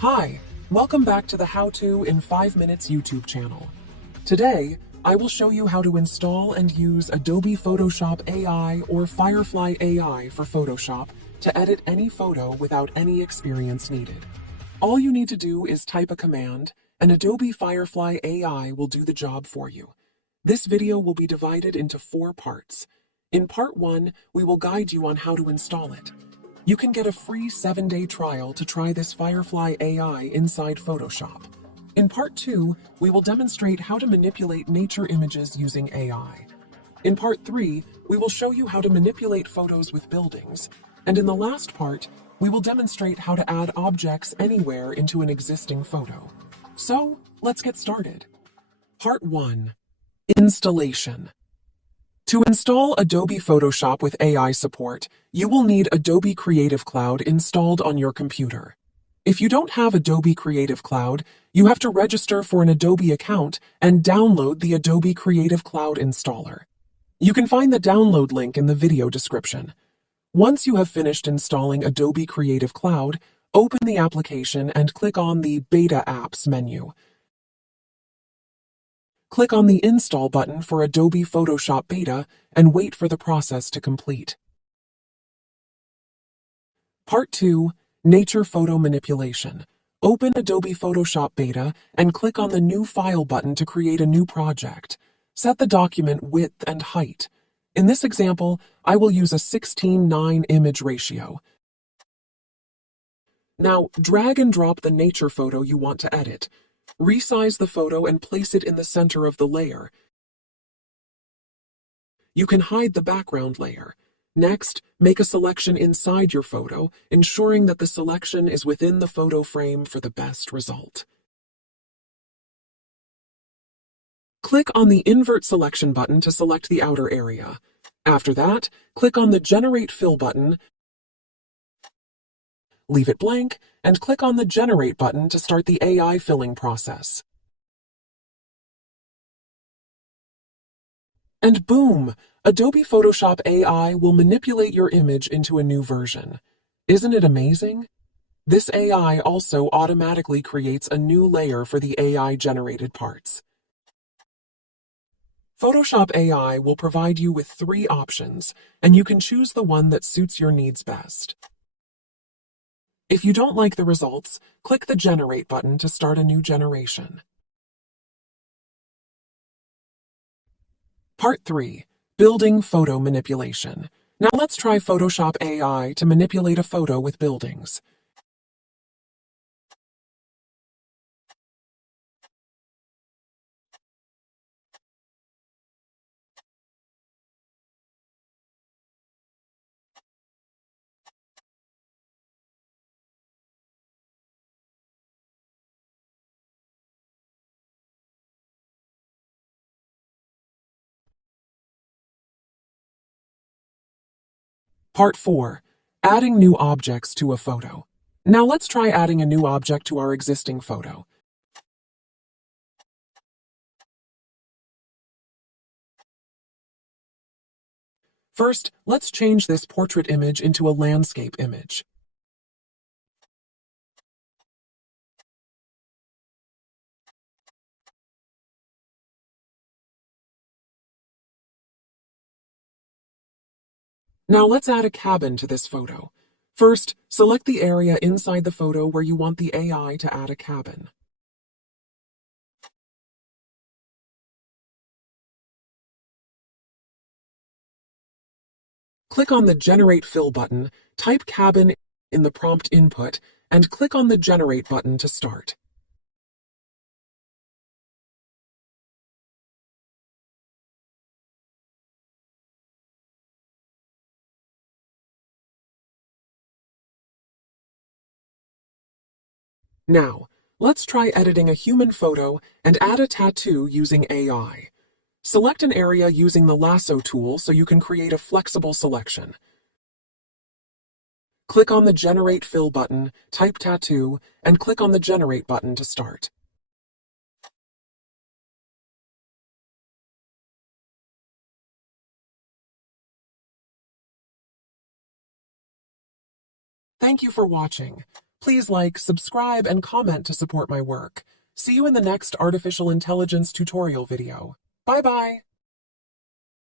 Hi, welcome back to the How To in 5 Minutes YouTube channel. Today, I will show you how to install and use Adobe Photoshop AI or Firefly AI for Photoshop to edit any photo without any experience needed. All you need to do is type a command, and Adobe Firefly AI will do the job for you. This video will be divided into 4 parts. In part 1, we will guide you on how to install it. You can get a free 7-day trial to try this Firefly AI inside Photoshop. In part 2, we will demonstrate how to manipulate nature images using AI. In part 3, we will show you how to manipulate photos with buildings. And in the last part, we will demonstrate how to add objects anywhere into an existing photo. So, let's get started. Part 1. Installation. To install Adobe Photoshop with AI support, you will need Adobe Creative Cloud installed on your computer. If you don't have Adobe Creative Cloud, you have to register for an Adobe account and download the Adobe Creative Cloud installer. You can find the download link in the video description. Once you have finished installing Adobe Creative Cloud, open the application and click on the Beta Apps menu. Click on the Install button for Adobe Photoshop Beta and wait for the process to complete. Part 2. Nature Photo Manipulation. Open Adobe Photoshop Beta and click on the New File button to create a new project. Set the document width and height. In this example, I will use a 16:9 image ratio. Now, drag and drop the nature photo you want to edit. Resize the photo and place it in the center of the layer. You can hide the background layer. Next, make a selection inside your photo, ensuring that the selection is within the photo frame for the best result. Click on the Invert Selection button to select the outer area. After that, click on the Generate Fill button, leave it blank, and click on the Generate button to start the AI filling process. And boom! Adobe Photoshop AI will manipulate your image into a new version. Isn't it amazing? This AI also automatically creates a new layer for the AI-generated parts. Photoshop AI will provide you with 3 options, and you can choose the one that suits your needs best. If you don't like the results, click the Generate button to start a new generation. Part 3. Building Photo Manipulation. Now let's try Photoshop AI to manipulate a photo with buildings. Part 4. Adding new objects to a photo. Now let's try adding a new object to our existing photo. First, let's change this portrait image into a landscape image. Now let's add a cabin to this photo. First, select the area inside the photo where you want the AI to add a cabin. Click on the Generate Fill button, type cabin in the prompt input, and click on the Generate button to start. Now, let's try editing a human photo and add a tattoo using AI. Select an area using the lasso tool so you can create a flexible selection. Click on the Generate Fill button, type tattoo, and click on the Generate button to start. Thank you for watching. Please like, subscribe, and comment to support my work. See you in the next artificial intelligence tutorial video. Bye-bye!